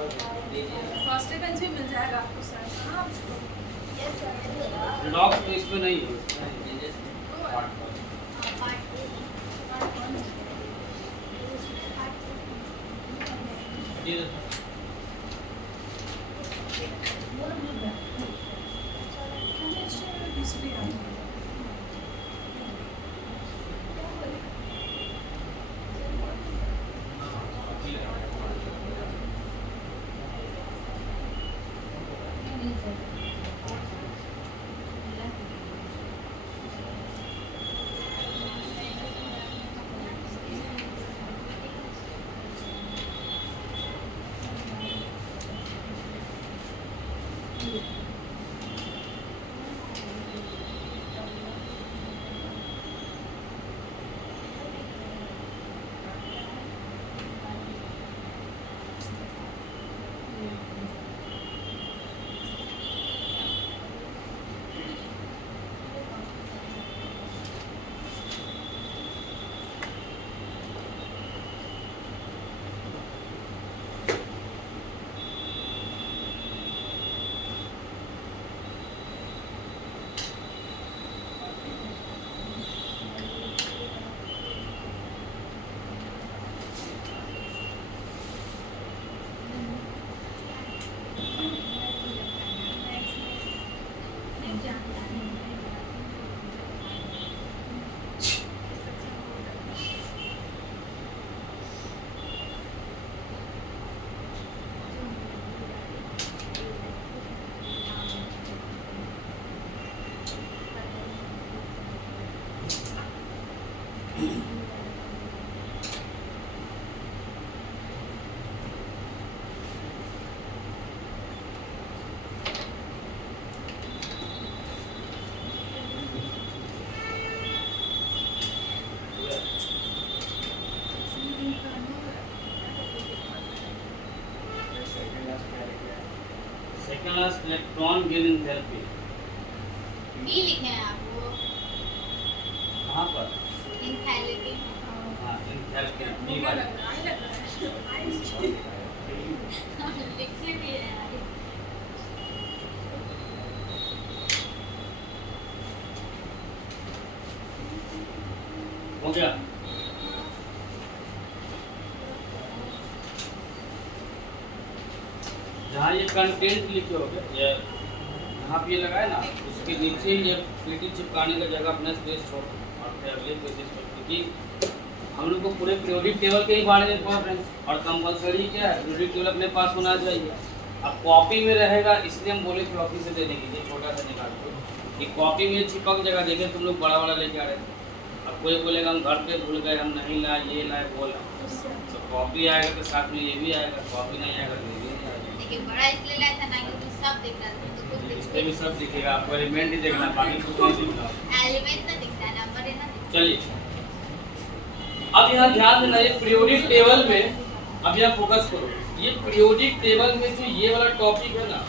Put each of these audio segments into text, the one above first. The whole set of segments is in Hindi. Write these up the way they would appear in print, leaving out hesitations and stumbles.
फर्स्ट बेंच भी मिल जाएगा आपको सर। हाँ डॉक्स तो इसमें नहीं है। Minus electron gain enthalpy. B लिखे हैं आप वो कहाँ पर? एंथैल्पी हाँ एंथैल्पी बी मुझे वाले। लग रहा है लिखते भी हैं यार। हो गया। जहाँ ये कंटेंट लिखे हो गए, ये यहाँ पे ये लगाए ना, उसके नीचे ये पीटी चिपकाने का जगह अपना स्पेस छोड़ और फिर अगले पेज छोड़, क्योंकि हम लोग को पूरे पीरियोडिक टेबल के ही बारे में इंपॉर्टेंस और कंपलसरी क्या है, पीरियोडिक टेबल अपने पास होना चाहिए। अब कॉपी में रहेगा इसलिए हम बोले कि ऑफिस से देने के लिए छोटा सा निकाल दो कि कॉपी में चिपक जगह देखे तुम लोग बड़ा बड़ा लेके आ रहे थे। अब कोई बोलेगा हम घर पे भूल गए, हम नहीं लाए, ये लाए, वो लाए, तो कॉपी आएगा तो साथ में ये भी आएगा, कॉपी नहीं आएगा तो ये भी नहीं आएगा। लेकिन बड़ा इसलिए लाया था ना कि सब दिख रहा था, तो कुछ इस पे भी सब दिखेगा, आपको एलिमेंट ही देखना, बाकी कुछ नहीं दिखना। एलिमेंट ना दिखता है, नंबर है ना। चलिए अब यहाँ ध्यान देना, ये पीरियोडिक टेबल में अब यहाँ फोकस करो। ये पीरियोडिक टेबल में जो ये वाला टॉपिक है ना,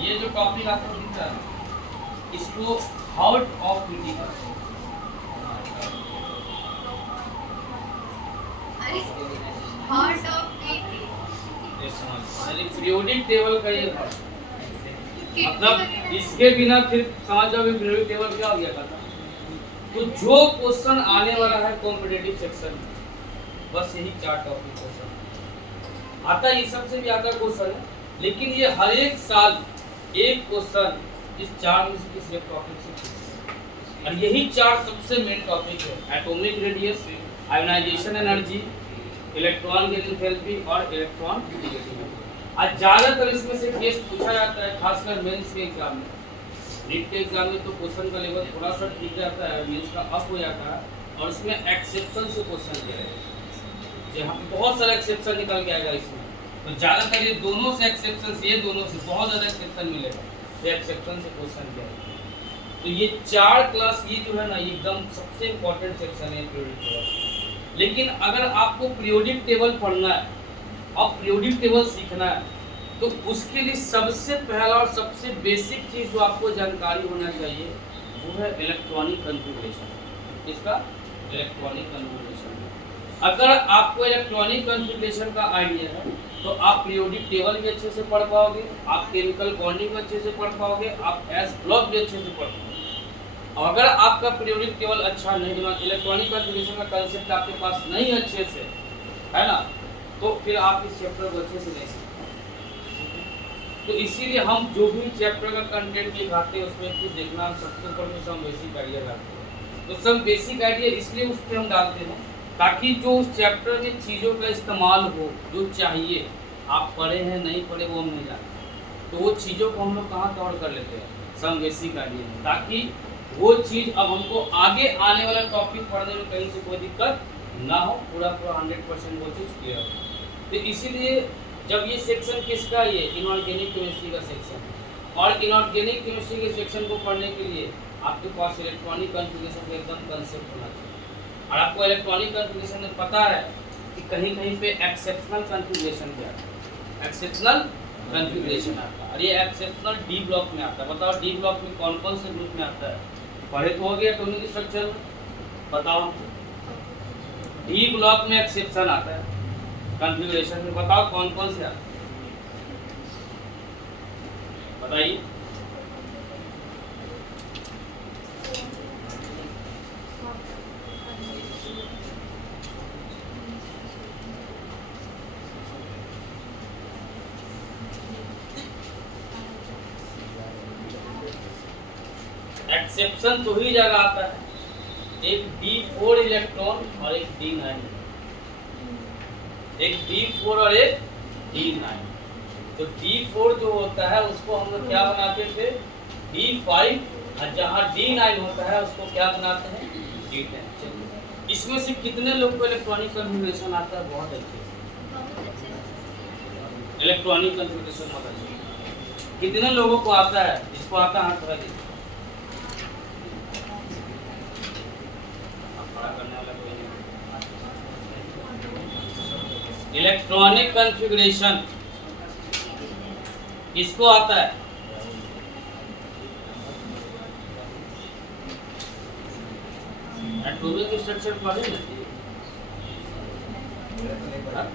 ये जो टॉपिक आपको दिख रहा है, इसको हार्ट ऑफ क्रिटिकल, अरे हॉट ऑफ ये समझ, यानी पीरियोडिक टेबल का ये हार्ट, मतलब इसके बिना फिर समझ जाओ पीरियोडिक टेबल क्या हो गया था। तो जो क्वेश्चन आने वाला है कॉम्पिटिटिव सेक्शन में, बस यही 4 टॉपिक क्वेश्चन आता है, ये सबसे भी आता क्वेश्चन है, लेकिन ये हर एक साल एक क्वेश्चन इस 4 में से किसी एक टॉपिक से, और यही 4 सबसे मेन टॉपिक है, atomic radius, ionisation energy, electron gain enthalpy और इलेक्ट्रॉन नेगेटिविटी। आज ज्यादातर इसमें से केस पूछा जाता है, खासकर मेंस के एग्जाम में। नीट के एग्जाम में तो क्वेश्चन का लेवल थोड़ा सा ठीक रहता है, मेंस का अप हो जाता है, और इसमें एक्सेप्शन से क्वेश्चन किया जाएगा, जहाँ पे बहुत सारा एक्सेप्शन निकल के आएगा इसमें। तो ज़्यादातर ये दोनों से एक्सेप्शन, ये दोनों से बहुत ज़्यादा एक्सेप्शन मिलेगा, तो एक्सेप्शन से क्वेश्चन किया जाएगा। तो ये 4 क्लास ये जो है ना, एकदम सबसे इम्पोर्टेंट सेक्शन है पीरियोडिक टेबल। लेकिन अगर आपको पीरियोडिक टेबल पढ़ना है और पीरियोडिक टेबल सीखना है, तो उसके लिए सबसे पहला और सबसे बेसिक चीज़ जो आपको जानकारी होना चाहिए वो है इलेक्ट्रॉनिक कॉन्फ़िगरेशन। इसका इलेक्ट्रॉनिक कॉन्फ़िगरेशन, अगर आपको इलेक्ट्रॉनिक कॉन्फ़िगरेशन का आइडिया है तो आप पीरियोडिक टेबल भी अच्छे से पढ़ पाओगे, आप केमिकल बॉन्डिंग भी अच्छे से पढ़ पाओगे, आप एस ब्लॉक भी अच्छे से पढ़ पाओगे। और अगर आपका पीरियोडिक टेबल अच्छा नहीं बना, इलेक्ट्रॉनिक कॉन्फ़िगरेशन का कंसेप्ट आपके पास नहीं अच्छे से है ना, तो फिर आप इस चैप्टर को अच्छे से नहीं सीख। तो इसीलिए हम जो भी चैप्टर का कंटेंट दिखाते हैं उसमें चीज़ देखना, सबके ऊपर में सब बेसिक आइडिया डालते हैं। तो सब बेसिक आइडिया इसलिए उस पर हम डालते हैं ताकि जो उस चैप्टर में चीज़ों का इस्तेमाल हो, जो चाहिए, आप पढ़े हैं नहीं पढ़े वो हम नहीं जानते, तो वो चीज़ों को हम लोग कहाँ कवर कर लेते हैं, सब बेसिक आइडिया में, ताकि वो चीज़ अब हमको आगे आने वाला टॉपिक पढ़ने में कहीं से कोई दिक्कत ना हो, पूरा 100% वो चीज़ क्लियर हो। तो इसीलिए जब ये सेक्शन किसका, ये इनऑर्गेनिक केमिस्ट्री का सेक्शन, और इनऑर्गेनिक केमिस्ट्री के सेक्शन को पढ़ने के लिए आपके पास इलेक्ट्रॉनिक कॉन्फ़िगरेशन का एकदम कंसेप्ट होना चाहिए। और आपको इलेक्ट्रॉनिक कॉन्फ़िगरेशन में पता है कि कहीं कहीं पे एक्सेप्शनल कॉन्फ़िगरेशन क्या है, एक्सेप्शनल कॉन्फ़िगरेशन आता है, और ये एक्सेप्शनल डी ब्लॉक में आता है। बताओ डी ब्लॉक में कौन कौन से ग्रुप में आता है, पढ़े तो हो गया एटॉमिक स्ट्रक्चर में, बताओ। डी ब्लॉक में एक्सेप्शन आता है कॉन्फ़िगरेशन में, बताओ कौन कौन से आते हैं, बताइए। एक्सेप्शन तो ही जगह आता है, एक D4 इलेक्ट्रॉन और एक D9, एक D4 और एक D9। तो D4 जो होता है उसको हम लोग क्या बनाते थे, D5, और जहाँ D9 होता है उसको क्या बनाते हैं, D10। इसमें से कितने लोग को इलेक्ट्रॉनिक कॉन्फ़िगरेशन आता है, बहुत अच्छे से इलेक्ट्रॉनिक कॉन्फ़िगरेशन बहुत अच्छे, कितने लोगों को आता है, इसको आता है हाथ वाले, इलेक्ट्रॉनिक कॉन्फ़िगरेशन किसको आता है, एटॉमिक स्ट्रक्चर पढ़े ना जी? हाँ?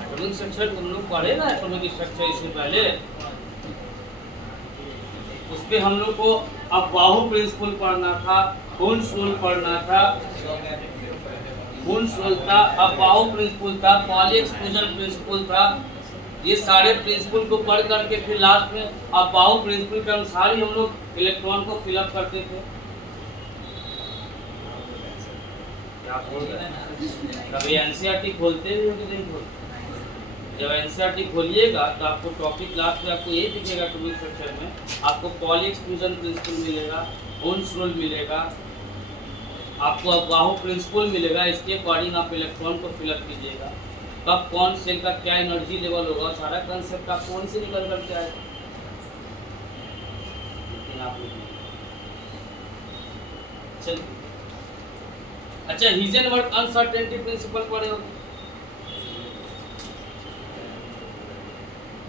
एटॉमिक स्ट्रक्चर तुम लोग पढ़े ना, एटॉमिक स्ट्रक्चर इससे पहले। उस पे हम लोग को अफवाहू प्रिंसिपल पढ़ना था, हुन्स रूल पढ़ना था, हुन्स रूल था, अफवाहू प्रिंसिपल था, पॉली एक्सक्लूजन प्रिंसिपल था। ये सारे प्रिंसिपल को पढ़ करके फिर लास्ट में अफवाहू प्रिंसिपल के अनुसार ही हम लोग इलेक्ट्रॉन को फिलअप करते थे। क्या बोल रहे हैं? कभी एनसीईआरटी खोलते भी हो कि नहीं खोलते? जब एनसीईआरटी खोलिएगा तो आपको टॉपिक लास्ट में आपको ये दिखेगा एटॉमिक स्ट्रक्चर में, आपको पॉली एक्सक्लूजन प्रिंसिपल मिलेगा, हुन्स रूल मिलेगा, आपको अफवाहू प्रिंसिपल मिलेगा। इसके अकॉर्डिंग आप इलेक्ट्रॉन को फिलअप कीजिएगा। कब कौन सेल का क्या एनर्जी लेवल होगा, सारा कंसेप्ट आप कौन से निकल करके आएगा। लेकिन आप चलिए, अच्छा हीजेनबर्ग अनसर्टेनिटी प्रिंसिपल पढ़े हो?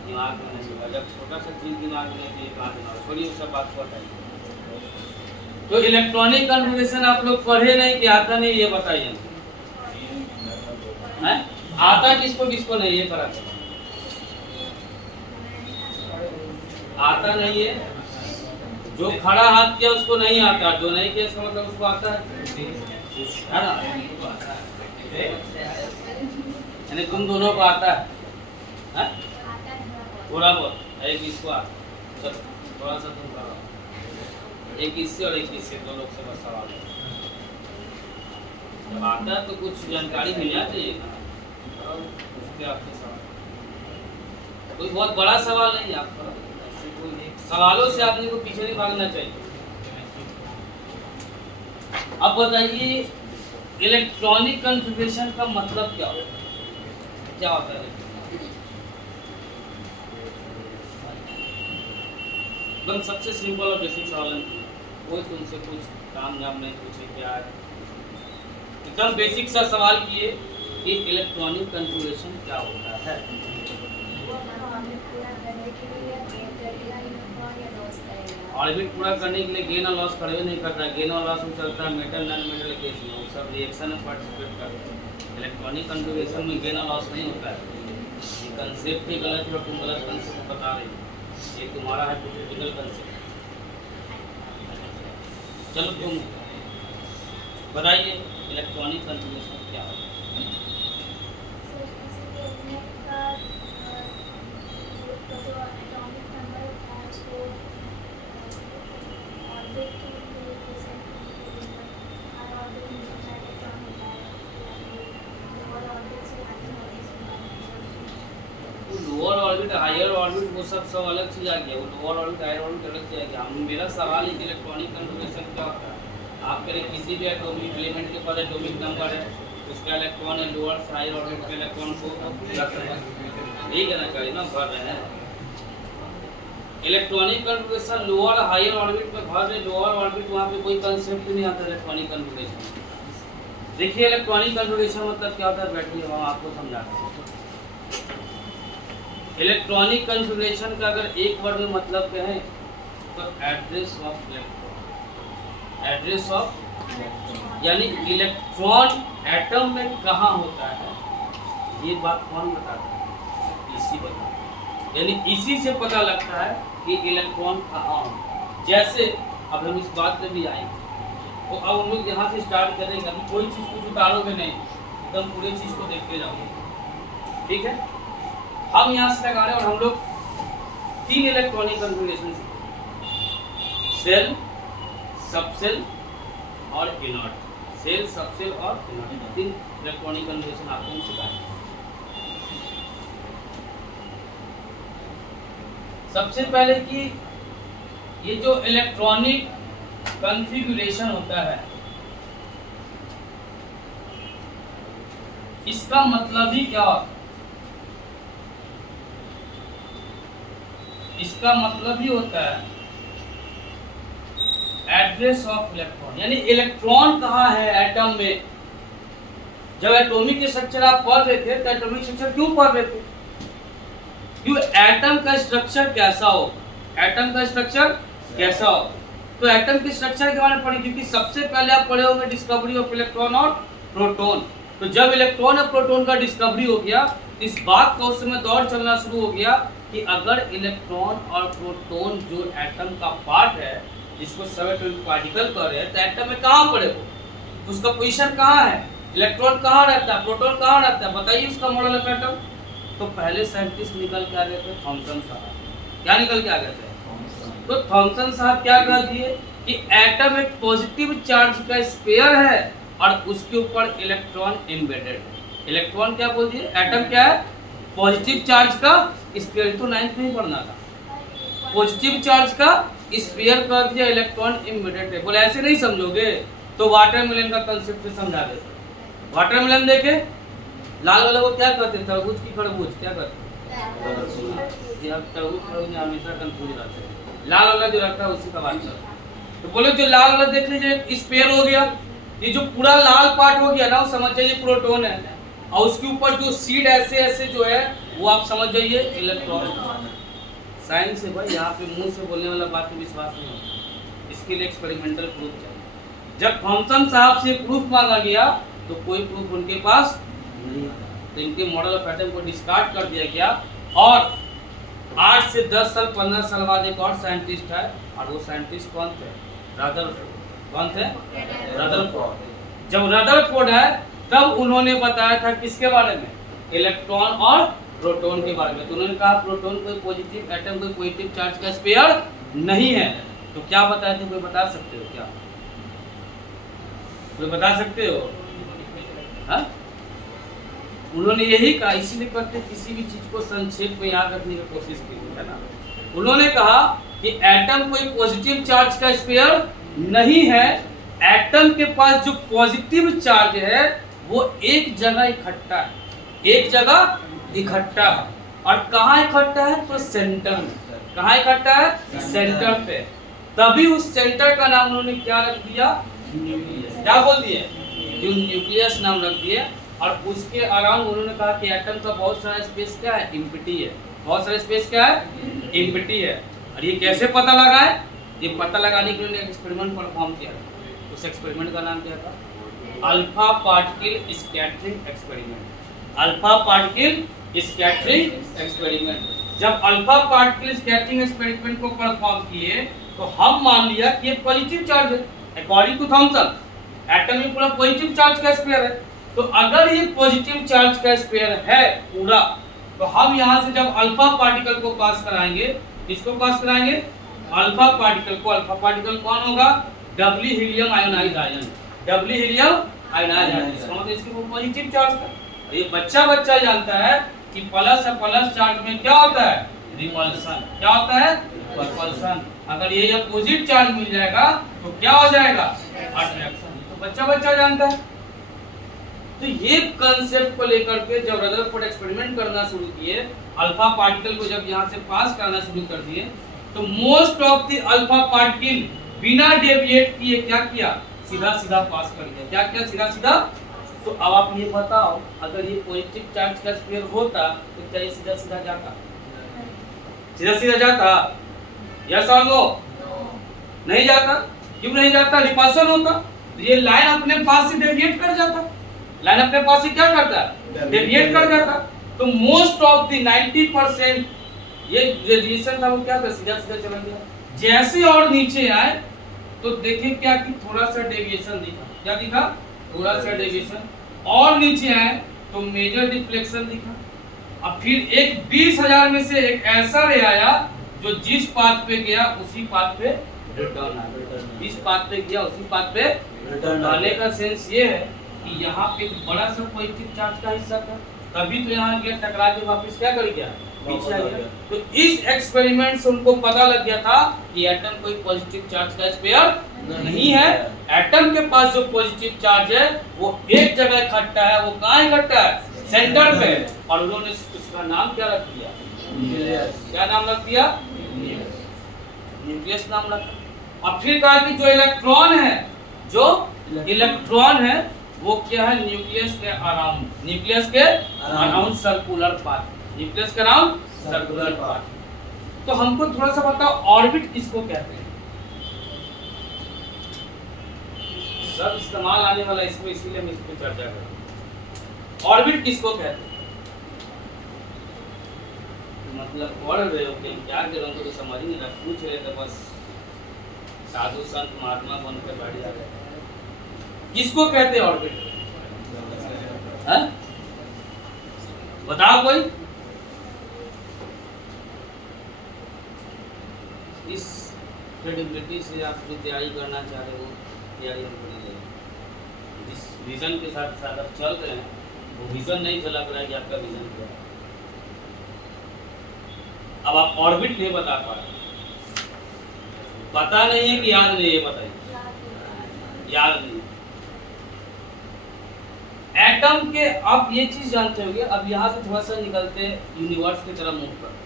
दिमाग में नहीं होगा, जब छोटा सा चीज दिमाग में नहीं कहाँ दिमाग, थोड़ी उस सब बात को हटाइए। तो इलेक्ट्रॉनिक कन्फिगरेशन आप लोग पढ़े नहीं कि आता नहीं, ये बताइए। हैं? आता किसको किसको नहीं, ये करा आता नहीं है। जो खड़ा हाथ किया उसको नहीं आता, जो नहीं किया इसका मतलब उसको आता है ना? यानी तुम दोनों को आता है? थोड़ा बहुत, एक इसको चलो थोड़ा सा तुम करो, एक इससे और एक इससे, दो लोग से बस सवाल है। जब आता है तो कुछ जानकारी मिलना चाहिए, उसके आपसे सवाल, कोई बहुत बड़ा सवाल नहीं है आपका, सवालों से आदमी को पीछे नहीं भागना चाहिए। अब बताइए इलेक्ट्रॉनिक कॉन्फ़िगरेशन का मतलब क्या होता है? क्या होता है? एकदम सबसे सिंपल और बेसिक सवाल है, कोई तुमसे कुछ काम धाम नहीं पूछे क्या है, एकदम बेसिक सा सवाल किए कि इलेक्ट्रॉनिक कॉन्फ़िगरेशन क्या होता है। ऑर्बिट पूरा करने के लिए गेन और लॉस खड़े नहीं करता है, गेन और लॉस में चलता है मेटल नॉन मेटल केस में, वो सब रिएक्शन में पार्टिसिपेट करते हैं। इलेक्ट्रॉनिक कॉन्फ़िगरेशन में गेन और लॉस नहीं होता है। ये कंसेप्ट ही गलत है और तुम गलत कंसेप्ट बता रहे हो, ये तुम्हारा हाइपोथेटिकल कंसेप्ट। चलो तुम बताइए इलेक्ट्रॉनिक कॉन्फ़िगरेशन क्या है? लोअर ऑर्बिट हायर ऑर्बिट वो सब अलग चीज आ गया, वो लोअर ऑर्बिट हायर ऑर्बिट अलग चीज आ गया। हम मेरा सवाल है कि इलेक्ट्रॉनिक कॉन्फ़िगरेशन क्या होता है। आप करें किसी भी एटॉमिक एलिमेंट के पास एटॉमिक नंबर है, उसका इलेक्ट्रॉन है लोअर से हायर ऑर्बिट के इलेक्ट्रॉन को रख रहे हैं, यही कहना चाहिए ना, भर रहे हैं। Electronic configuration lower higher orbit में भर रहे, लोअर ऑर्बिट वहाँ पे कोई कंसेप्ट नहीं आता इलेक्ट्रॉनिक कॉन्फ़िगरेशन। देखिए इलेक्ट्रॉनिक कॉन्फ़िगरेशन मतलब क्या होता है, बैठिए हम आपको समझाते हैं। इलेक्ट्रॉनिक कॉन्फ़िगरेशन का अगर एक वर्ड में मतलब कहें तो address of electron, address of यानी इलेक्ट्रॉन एटम में कहाँ होता है, ये बात कौन बताता है? इसी बताता है। यानी इसी से पता लगता है कि इलेक्ट्रॉन कहाँ हो। जैसे अब हम इस बात पे भी आएंगे, तो अब हम लोग यहाँ से स्टार्ट करेंगे, अभी कोई चीज़ कुछ उतारोगे नहीं, एकदम पूरे चीज़ को देखते जाओगे, ठीक है? हम यहाँ से लगा रहे हैं और हम लोग 3 इलेक्ट्रॉनिक कॉन्फ़िगरेशन सेल, सबसेल और इनर्ट। सेल, सबसेल और इनर्ट 3 इलेक्ट्रॉनिक कॉन्फ़िगरेशन आपको हम सिखाएंगे। सबसे पहले कि ये जो इलेक्ट्रॉनिक कॉन्फ़िगरेशन होता है इसका मतलब ही क्या होता है? इसका मतलब ही होता है एड्रेस ऑफ इलेक्ट्रॉन, यानी इलेक्ट्रॉन कहाँ है एटम में। जब एटॉमिक स्ट्रक्चर आप पढ़ रहे थे तो एटॉमिक स्ट्रक्चर क्यों पढ़ रहे थे? क्यों एटम का स्ट्रक्चर कैसा हो, एटम का स्ट्रक्चर कैसा हो। तो एटम की स्ट्रक्चर के बारे में पढ़ी, क्योंकि सबसे पहले आप पढ़े होंगे डिस्कवरी ऑफ इलेक्ट्रॉन और प्रोटॉन। तो जब इलेक्ट्रॉन और प्रोटॉन का डिस्कवरी हो गया, इस बात का उस समय दौर चलना शुरू हो गया कि अगर इलेक्ट्रॉन और प्रोटॉन जो एटम का पार्ट है, जिसको सब एटॉमिक पार्टिकल कह रहे हैं, तो एटम में कहाँ पड़े वो, उसका पोजीशन कहाँ है, इलेक्ट्रॉन कहाँ रहता है, प्रोटॉन कहाँ रहता है, बताइए उसका मॉडल ऑफ एटम। तो पहले साइंटिस्ट निकल के आ गए थे थॉमसन साहब। क्या निकल के आ गए थे? तो थॉमसन साहब क्या कह दिए कि एटम एक पॉजिटिव चार्ज का स्फीयर है और उसके ऊपर इलेक्ट्रॉन एम्बेडेड है। इलेक्ट्रॉन क्या बोल दिए, एटम क्या है, पॉजिटिव चार्ज का स्फीयर। तो 9th में ही पढ़ना था, पॉजिटिव चार्ज का स्फीयर कर दिया, इलेक्ट्रॉन एम्बेडेड है। बोले ऐसे नहीं समझोगे तो वाटरमेलन का कंसेप्ट समझा देते। वाटरमेलन देखे, लाल वाला को क्या कहते हैं, तरबूज की खरबूज क्या कहते हैं, तरबूज खरबूज में हमेशा कंफ्यूज रहते हैं, लाल वाला जो रहता है उसी का बात करते हैं। तो बोले जो लाल वाला देख लीजिए स्फीयर हो गया, ये जो पूरा लाल पार्ट हो गया ना, वो समझ जाइए प्रोटॉन है, और उसके ऊपर जो सीड ऐसे ऐसे जो है वो आप समझ जाइए इलेक्ट्रॉन। साइंस है भाई, यहाँ पे मुंह से बोलने वाला बात पे विश्वास नहीं होता, इसके लिए एक्सपेरिमेंटल प्रूफ चाहिए। जब थॉमसन साहब से प्रूफ मांगा गया तो कोई प्रूफ उनके पास नहीं था, तो इनके मॉडल ऑफ एटम को डिस्कार्ड कर दिया गया। और 8 से 10 साल 15 साल बाद एक और साइंटिस्ट है, और वो साइंटिस्ट कौन थे, रदरफोर्ड। कौन थे? रदरफोर्ड। जब रदरफोर्ड है तब उन्होंने बताया था किसके बारे में, इलेक्ट्रॉन और प्रोटॉन के बारे में। तो उन्होंने कहा प्रोटॉन कोई पॉजिटिव एटम कोई पॉजिटिव चार्ज का स्फीयर नहीं है। तो क्या बताए थे, कोई बता सकते हो क्या, कोई बता सकते हो? हाँ, उन्होंने यही कहा, इसीलिए करते किसी भी चीज को संक्षेप में याद रखने की कोशिश की है ना। उन्होंने कहा कि एटम कोई पॉजिटिव चार्ज का स्फीयर नहीं है, एटम के पास जो पॉजिटिव चार्ज है वो एक जगह इकट्ठा है, एक जगह इकट्ठा है। और कहाँ इकट्ठा है, तो सेंटर में। कहाँ इकट्ठा है, सेंटर पे। तभी उस सेंटर का नाम उन्होंने क्या रख दिया, न्यूक्लियस। क्या बोल दिए, न्यूक्लियस नाम रख दिए। और उसके अराउंड उन्होंने कहा कि एटम का बहुत सारा स्पेस क्या है, एम्प्टी है। बहुत सारा स्पेस क्या है, एम्प्टी है। और ये कैसे पता लगा है, ये पता लगाने के लिए एक्सपेरिमेंट परफॉर्म किया। उस एक्सपेरिमेंट का नाम क्या था, alpha particle scattering experiment. Alpha particle scattering experiment. जब अल्फा पार्टिकल स्कैटरिंग एक्सपेरिमेंट को परफॉर्म किए तो हम मान लिया कि ये पॉजिटिव चार्ज है। अकॉर्डिंग टू थॉमसन एटम में पूरा पॉजिटिव चार्ज का स्फीयर है। तो अगर ये पॉजिटिव चार्ज का स्फीयर है पूरा, तो हम यहाँ से जब अल्फा पार्टिकल को पास कराएंगे, किसको पास कराएंगे, अल्फा पार्टिकल को। अल्फा पार्टिकल कौन होगा, doubly helium ionised ion. Doubly helium ionised ion, इसका मतलब इसके ऊपर पॉजिटिव चार्ज का। ये बच्चा जानता है कि प्लस और प्लस चार्ज में क्या होता है, रिपल्सन। क्या होता है, रिपल्सन। अगर ये अपोजिट चार्ज मिल जाएगा तो क्या हो जाएगा, अट्रैक्शन। तो बच्चा जानता है। तो ये कंसेप्ट को लेकर के जब रदरफोर्ड एक्सपेरिमेंट करना शुरू किए, अल्फा पार्टिकल को जब यहाँ से पास करना शुरू कर दिए, तो most of the alpha particle बिना डेविएट किए क्या किया, सीधा पास कर दिया। क्या किया, सीधा। तो अब आप ये बताओ, अगर ये पॉजिटिव चार्ज का स्फीयर होता तो क्या ये सीधा जाता, सीधा जाता, यस और नो? नहीं जाता। क्यों नहीं जाता, रिपल्सन होता। तो ये लाइन अपने पास से डेविएट कर जाता, लाइन अपने पास से क्या करता है, डेविएट कर जाता। तो मोस्ट ऑफ द 90% ये रेडिएशन था वो क्या था, सीधा चला गया। जैसे और नीचे आए तो देखिए क्या कि थोड़ा सा डेविएशन दिखा। क्या दिखा, थोड़ा सा डेविएशन। और नीचे आए तो मेजर डिफ्लेक्शन दिखा। अब फिर एक 20,000 में से एक ऐसा रे आया जो जिस पाथ पे गया उसी पाथ पे रिटर्न आया। जिस पाथ पे गया उसी पाथ पे रिटर्न आने का सेंस ये है कि यहाँ पे बड़ा सा पॉजिटिव चार्ज का हिस्सा था, तभी तो यहाँ गया, टकरा के वापस क्या कर गया, पीछे आ गया। तो इस एक्सपेरिमेंट से उनको पता लग गया था कि एटम कोई पॉजिटिव चार्ज का स्फीयर नहीं है। एटम के पास जो पॉजिटिव चार्ज है वो एक जगह इकट्ठा है। वो कहाँ इकट्ठा है, सेंटर पे। और उन्होंने उसका नाम क्या रख दिया, न्यूक्लियस। क्या नाम रख दिया, न्यूक्लियस नाम रखा। और फिर कहा कि जो इलेक्ट्रॉन है वो क्या है, न्यूक्लियस के अराउंड सर्कुलर पाथ। न्यूक्लियस के अराउंड सर्कुलर पाथ। तो हमको थोड़ा सा बताओ, ऑर्बिट किसको कहते हैं, सब इस्तेमाल आने वाला इसमें, इसीलिए हम इस पे चर्चा करें। ऑर्बिट किसको कहते हैं? मतलब पढ़ रहे हो कि क्या कर रहे हो तो समझ ही नहीं रहा, पूछ रहे थे बस, साधु संत महात्मा बन के बैठ जा रहे हैं। किसको कहते हैं ऑर्बिट? हाँ? बताओ कोई। इस क्रेडिबिलिटी से आप जो तैयारी करना चाह रहे हो, तैयारी हम कर लेंगे। जिस विजन के साथ साथ आप चल रहे हैं, वो विजन नहीं झलक रहा है कि आपका विजन क्या है। अब आप ऑर्बिट नहीं बता पा रहे, पता नहीं है कि याद नहीं है, बताइए। याद नहीं। एटम के, आप ये चीज जानते होंगे। अब यहाँ से थोड़ा सा निकलते यूनिवर्स की तरफ मूव करते,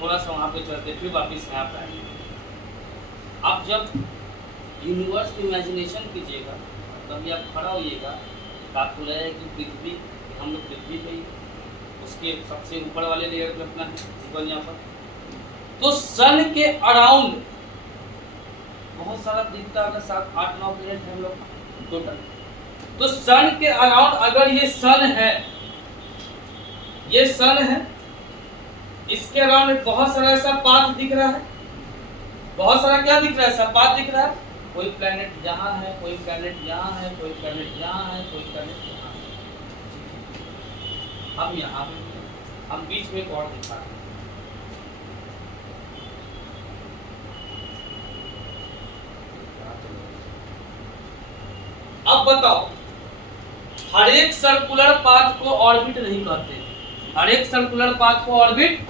थोड़ा सा वहां पे चलते, फिर वापिस यहाँ पे आएंगे। आप जब यूनिवर्स की इमेजिनेशन कीजिएगा, तभी आप खड़ा होइएगा, आपको लगेगा कि पृथ्वी, हम लोग पृथ्वी पे ही, उसके सबसे ऊपर वाले लेयर पे अपना जीवन यहाँ पर, तो सन के अराउंड बहुत सारा दिखता है, 7, 8, 9 प्लेनेट है हम लोग टोटल। तो सन के अराउंड अगर ये सन है, ये सन है, इसके अराउंड बहुत सारा ऐसा पाथ दिख रहा है, बहुत सारा क्या दिख रहा है, ऐसा पाथ दिख रहा है। कोई प्लेनेट यहाँ है, कोई प्लेनेट यहाँ है, कोई प्लेनेट यहाँ है, कोई प्लेनेट यहाँ है। हम यहाँ पे, हम बीच में एक और दिखा रहे हैं। अब बताओ, हर एक सर्कुलर पाथ को ऑर्बिट नहीं कहते। हर एक सर्कुलर पाथ को ऑर्बिट,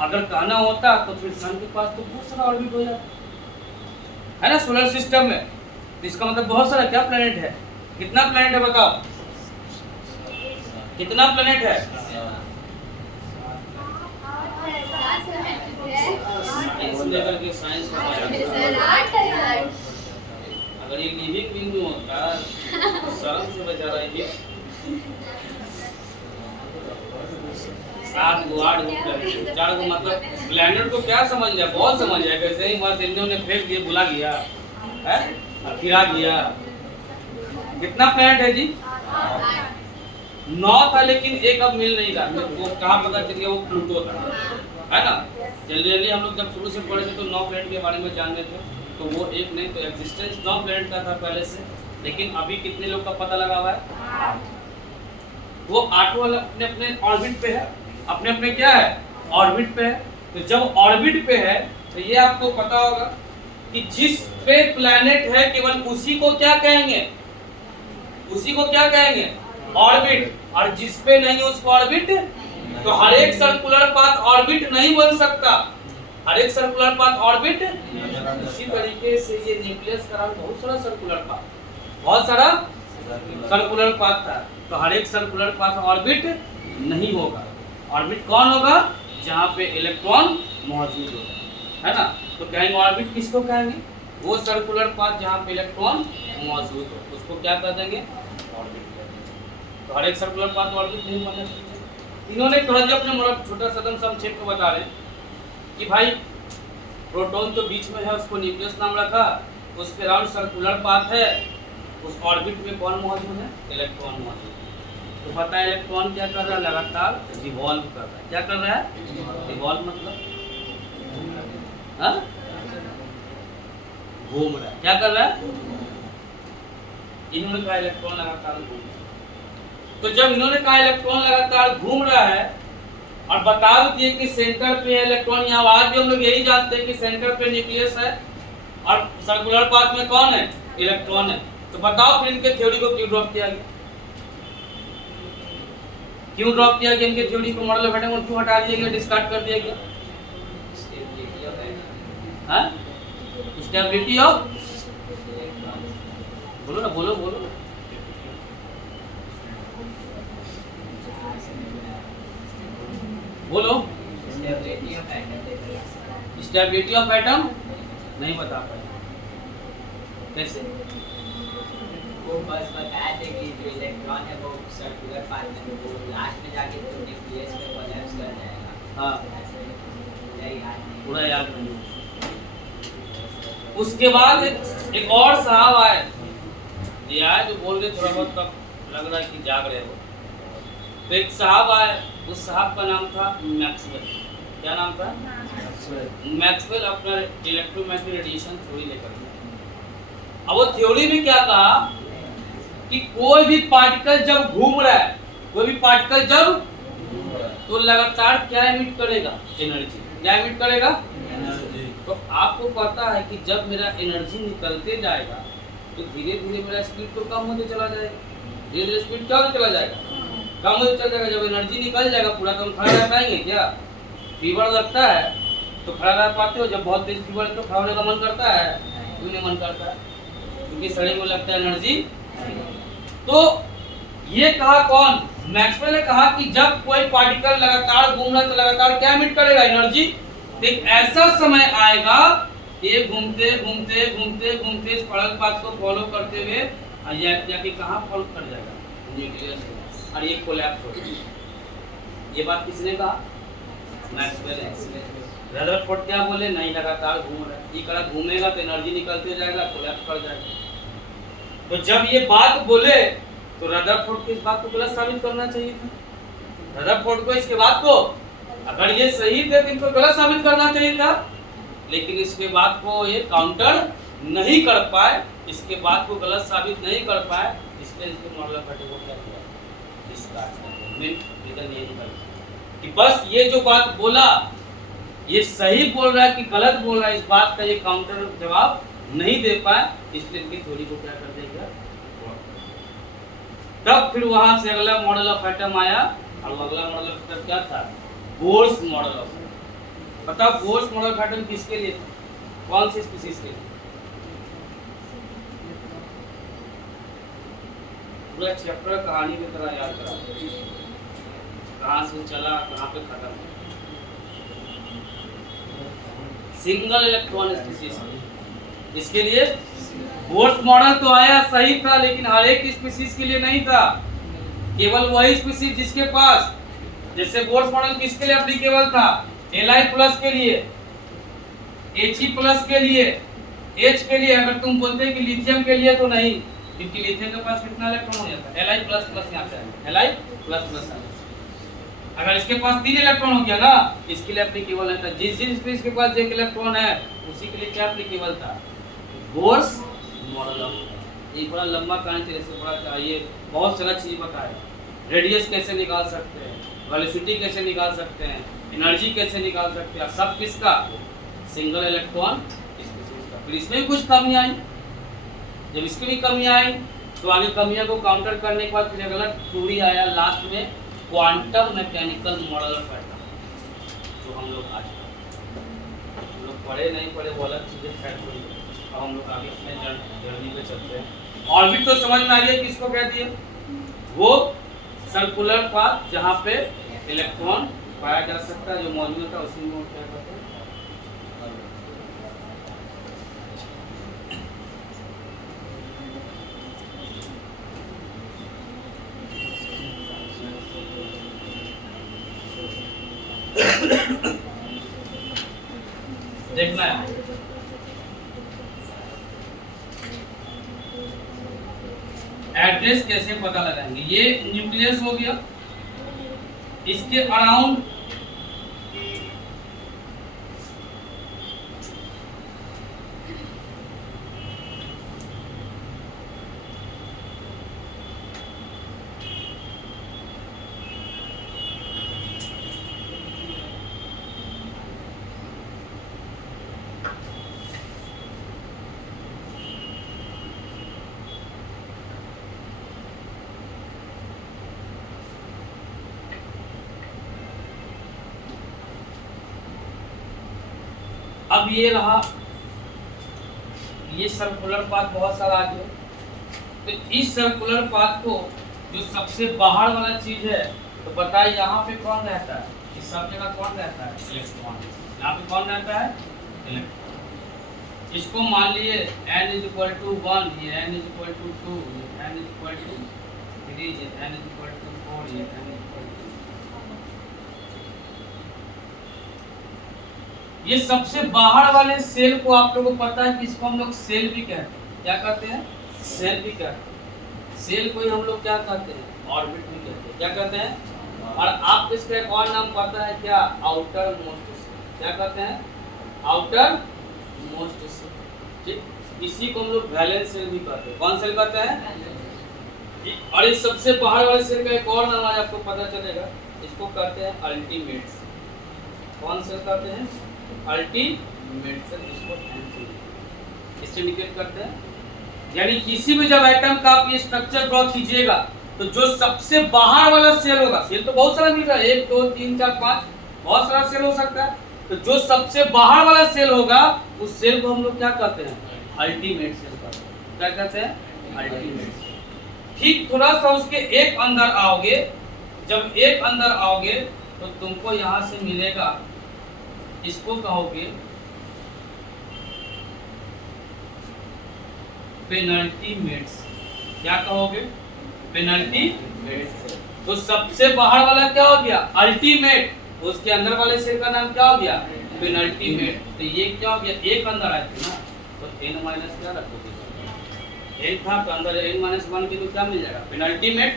अगर कहना होता तो फिर सन के पास तो बहुत सारा ऑर्बिट हो जाता है ना सोलर सिस्टम में। तो इसका मतलब बहुत सारा क्या प्लेनेट है? कितना प्लेनेट है बताओ, कितना प्लेनेट है? लेवल के साइंस का, अगर ये लिविंग बिंदु होता, शर्म से बचा रहा है। 7 गो 8 गो 4 गो, मतलब प्लेनेट को क्या समझ लिया, बहुत समझ लिया। कैसे ही बस इन्होंने फेंक दिया, बुला गया है, गिरा दिया। कितना प्लेनेट है जी? 9 था, लेकिन एक अब मिल नहीं रहा। वो कहाँ पता चल गया, वो प्लूटो था, है ना। जनरली हम लोग जब शुरू से पढ़े थे तो 9 प्लेनेट के बारे में जानते थे, तो वो एक नहीं, तो एग्जिस्टेंस 9 प्लेनेट का था पहले से। लेकिन अभी कितने लोग का पता लगा हुआ है? वो 8 वाला अपने अपने ऑर्बिट पे है, अपने अपने क्या है, ऑर्बिट पे है। तो जब ऑर्बिट पे है तो ये आपको पता होगा कि जिस पे प्लैनेट है केवल उसी को क्या कहेंगे, उसी को क्या कहेंगे, ऑर्बिट। और जिस पे नहीं उसको ऑर्बिट। तो हर एक सर्कुलर पाथ ऑर्बिट नहीं बन सकता, हर एक सर्कुलर पाथ ऑर्बिट। इसी तरीके से ये न्यूक्लियस का बहुत सारा सर्कुलर पाथ, बहुत सारा सर्कुलर पाथ था। तो हर एक सर्कुलर पाथ ऑर्बिट नहीं होगा। ऑर्बिट कौन होगा? जहाँ पे इलेक्ट्रॉन मौजूद होगा, है ना। तो कहेंगे ऑर्बिट किसको कहेंगे? वो सर्कुलर पाथ जहाँ पे इलेक्ट्रॉन मौजूद हो, उसको क्या कह देंगे? ऑर्बिट। तो हर एक सर्कुलर पाथ ऑर्बिट नहीं बना। इन्होंने थोड़ा जो अपने छोटा सा संक्षेप में बता रहे कि भाई प्रोटॉन तो बीच में है, उसको न्यूक्लियस नाम रखा, उसके अराउंड सर्कुलर पाथ है, उस ऑर्बिट में कौन मौजूद है? इलेक्ट्रॉन मौजूद है। तो पता है इलेक्ट्रॉन क्या कर रहा है? लगातार रिवॉल्व कर रहा है। क्या कर रहा है? रिवॉल्व मतलब घूम रहा है। क्या कर रहा है? इन्होंने कहा इलेक्ट्रॉन लगातार घूम रहा है। तो जब इन्होंने कहा इलेक्ट्रॉन लगातार घूम रहा है और बता दिए कि सेंटर पे है इलेक्ट्रॉन, यहाँ आज भी हम लोग यही जानते हैं कि सेंटर पे न्यूक्लियस है और सर्कुलर पाथ में कौन है? इलेक्ट्रॉन है। तो बताओ फिर इनके थ्योरी को क्यों ड्रॉप किया गया? क्यों ड्रॉप किया गया इनके थ्योरी को? मॉडल ऑफ एटम क्यों हटा दिया गया, डिस्कार्ड कर दिया गया? स्टेबिलिटी ऑफ, बोलो ना, बोलो बोलो। बोलो। स्टेबिलिटी ऑफ एटम नहीं बता पाए कैसे? वो बस बताया थे कि जो इलेक्ट्रॉन है वो सर्कुलर पाथ में, वो लास्ट में जाके तो न्यूक्लियस में कोलैप्स कर जाएगा। हाँ, ऐसे पूरा याद नहीं। उसके बाद एक और साहब आए, ये आए जो बोल रहे थोड़ा बहुत तब लग रहा है कि जाग रहे हो। तो एक साहब आए, उस साहब का नाम था मैक्सवेल। क्या नाम था? मैक्सवेल। अपना इलेक्ट्रोमैग्नेटिक रेडिएशन थ्योरी लेकर गया। अब वो थ्योरी में क्या कहा कि कोई भी पार्टिकल जब घूम रहा है, कोई भी पार्टिकल जब तो लगातार क्या एमिट करेगा? एनर्जी। क्या एमिट करेगा? एनर्जी। तो आपको पता है कि जब मेरा एनर्जी निकलते जाएगा तो धीरे धीरे मेरा स्पीड तो कम होते चला जाएगा। धीरे धीरे स्पीड क्या होते चला जाएगा? कम होते चला जाएगा। जब एनर्जी निकल जाएगा पूरा तो हम खड़ा रह पाएंगे क्या? फीवर लगता है तो खड़ा रह पाते हो? जब बहुत तेज फीवर है तो खड़ा होने का मन करता है? क्यों नहीं मन करता है? क्योंकि शरीर में लगता है एनर्जी। तो ये कहा कौन? मैक्सवेल ने कहा कि जब कोई पार्टिकल लगातार घूम रहा है तो लगातार क्या एमिट करेगा? एनर्जी। एक ऐसा समय आएगा ये घूमते घूमते घूमते घूमते इस पड़ल पाथ को फॉलो करते हुए जाके कहाँ फॉलो कर जाएगा? न्यूक्लियस। और ये कोलैप्स हो जाएगा। ये बात किसने कहा? मैक्सवेल ने। रदरफोर्ड क्या बोले? नहीं, लगातार घूम रहा है, ये कड़ा घूमेगा तो एनर्जी निकलते जाएगा, कोलैप्स कर जाएगा। तो जब ये बात बोले तो रदरफोर्ड को इस बात को गलत साबित करना चाहिए था। रदरफोर्ड को इसके बात को, अगर ये सही थे तो इनको गलत साबित करना चाहिए था, लेकिन इसके बात को ये काउंटर नहीं कर पाए, इसके बात को गलत साबित नहीं कर पाए, इसलिए इसके मॉडल ऑफ फैक्टर को क्या किया? इसका रिजल्ट ये निकल कि बस ये जो बात बोला ये सही बोल रहा है कि गलत बोल रहा है, इस बात का ये काउंटर जवाब नहीं दे पाए, इसलिए इनकी थ्योरी को क्या कर देगा? तब फिर वहां से अगला मॉडल ऑफ एटम आया, और अगला मॉडल ऑफ एटम क्या था? Bohr's model of atom. पता बोर्स मॉडल ऑफ एटम किसके लिए था? कौन सी स्पीशीज के लिए? पूरा चैप्टर कहानी की तरह याद करा, कहां से चला कहां पे खत्म। Single electron species. इसके लिए बोर्स मॉडल तो आया, सही था, लेकिन हर एक स्पीशीज के लिए नहीं था। केवल वही स्पीशीज जिसके पास, जैसे बोर्स मॉडल किसके लिए एप्लीकेबल था? Li+ के लिए, He+ के लिए, H के लिए। अगर तुम बोलते हैं कि लिथियम के लिए तो नहीं, क्योंकि लिथियम के पास कितना इलेक्ट्रॉन हो जाता है? Li++ यहाँ पे है, Li++ अगर इसके पास 3 इलेक्ट्रॉन हो गया ना, इसके लिए एप्लीकेबल है। जिस स्पीशीज के पास 1 इलेक्ट्रॉन है उसी के लिए क्या एप्लीकेबल था? Bohr's model of. ये बड़ा लंबा कहानी तेरे से बड़ा चाहिए, बहुत सारा चीज बताया। रेडियस कैसे निकाल सकते हैं, वेलोसिटी कैसे निकाल सकते हैं, एनर्जी कैसे निकाल सकते हैं, सब किसका? सिंगल इलेक्ट्रॉन स्पीशीज का। फिर इसमें भी कुछ कमी आई। जब इसकी भी कमी आई तो आगे कमियों को काउंटर करने के बाद फिर अगला थ्योरी आया लास्ट में, quantum mechanical model of atom, जो हम लोग आज हम लोग पढ़े नहीं पढ़े वो अलग चीजें फैक्ट हुई। अब हम लोग आगे अपने जर्नी पे चलते हैं। ऑर्बिट तो समझ में आ गया किसको कहती है? वो सर्कुलर पाथ जहाँ पे इलेक्ट्रॉन पाया जा सकता है, जो मौजूद था उसी में क्या कहते हैं? देखना है एड्रेस कैसे पता लगाएंगे। ये न्यूक्लियस हो गया, इसके अराउंड अब ये रहा, ये सर्कुलर पाथ बहुत सारा आ गया। तो इस सर्कुलर पाथ को जो सबसे बाहर वाला चीज है, तो बताइए यहाँ पे कौन रहता है? इस सब जगह कौन रहता है? इलेक्ट्रॉन। यहाँ पे कौन रहता है? इलेक्ट्रॉन। इसको मान लिए n = 1, ये n = 2, ये n = 3, ये n = 4, ये n = 2। ये सबसे बाहर वाले सेल को आप लोगों को पता है कि इसको हम लोग सेल भी कहते हैं। क्या कहते हैं? सेल भी कहते हैं। सेल को ही हम लोग क्या कहते हैं? ऑर्बिट भी कहते हैं। क्या कहते हैं? और आप इसका एक और नाम पता है क्या? Outer most shell. क्या कहते हैं? Outer most shell. ठीक, इसी को हम लोग वैलेंस सेल भी कहते हैं। कौन सेल कहते हैं? और इस सबसे बाहर वाले सेल का एक और नाम आज आपको पता चलेगा, इसको कहते हैं अल्टीमेट सेल। कौन सेल कहते हैं? Ultimate cell. इसको इंडिकेट करते हैं। यानी किसी भी जब एटम का आप ये स्ट्रक्चर ड्रॉ कीजिएगा तो जो सबसे बाहर वाला सेल होगा, सेल तो बहुत सारा मिल रहा है, 1 2 3 4 5 बहुत सारा सेल हो सकता है, तो जो सबसे बाहर वाला सेल होगा उस सेल को हम लोग क्या कहते हैं? अल्टीमेट सेल कहते हैं। क्या कहते हैं? Ultimate shell. ठीक थोड़ा सा उसके एक अंदर आओगे, जब एक अंदर आओगे तो तुमको यहां से मिलेगा, इसको कहोगे पेनल्टीमेट सेल। क्या कहोगे? Penultimate shell. तो सबसे बाहर वाला क्या हो गया? अल्टीमेट। उसके अंदर वाले सेल का नाम क्या हो गया? पेनल्टीमेट। तो ये क्या हो गया? एक अंदर आए थे ना, तो n माइनस क्या रखोगे? एक था तो अंदर n-1 के तो क्या मिल जाएगा? पेनल्टीमेट।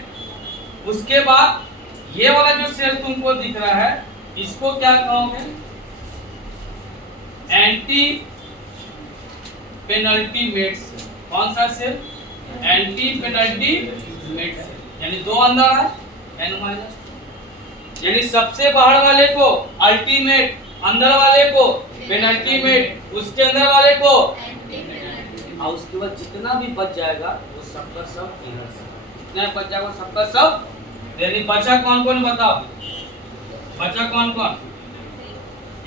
उसके बाद ये वाला जो सेल तुमको दिख रहा है, इसको क्या कहोगे? Anti penultimate shell. कौन सा सेल? Anti penultimate shell. यानी दो अंदर है, n-, यानी सबसे बाहर वाले को अल्टीमेट, अंदर वाले को पेनल्टीमेट, उसके अंदर वाले को, और उसके बाद जितना भी बच जाएगा वो सबका सब इनर सेल। जितना बच जाएगा सबका सब। यानी बचा कौन कौन बताओ? बचा कौन कौन?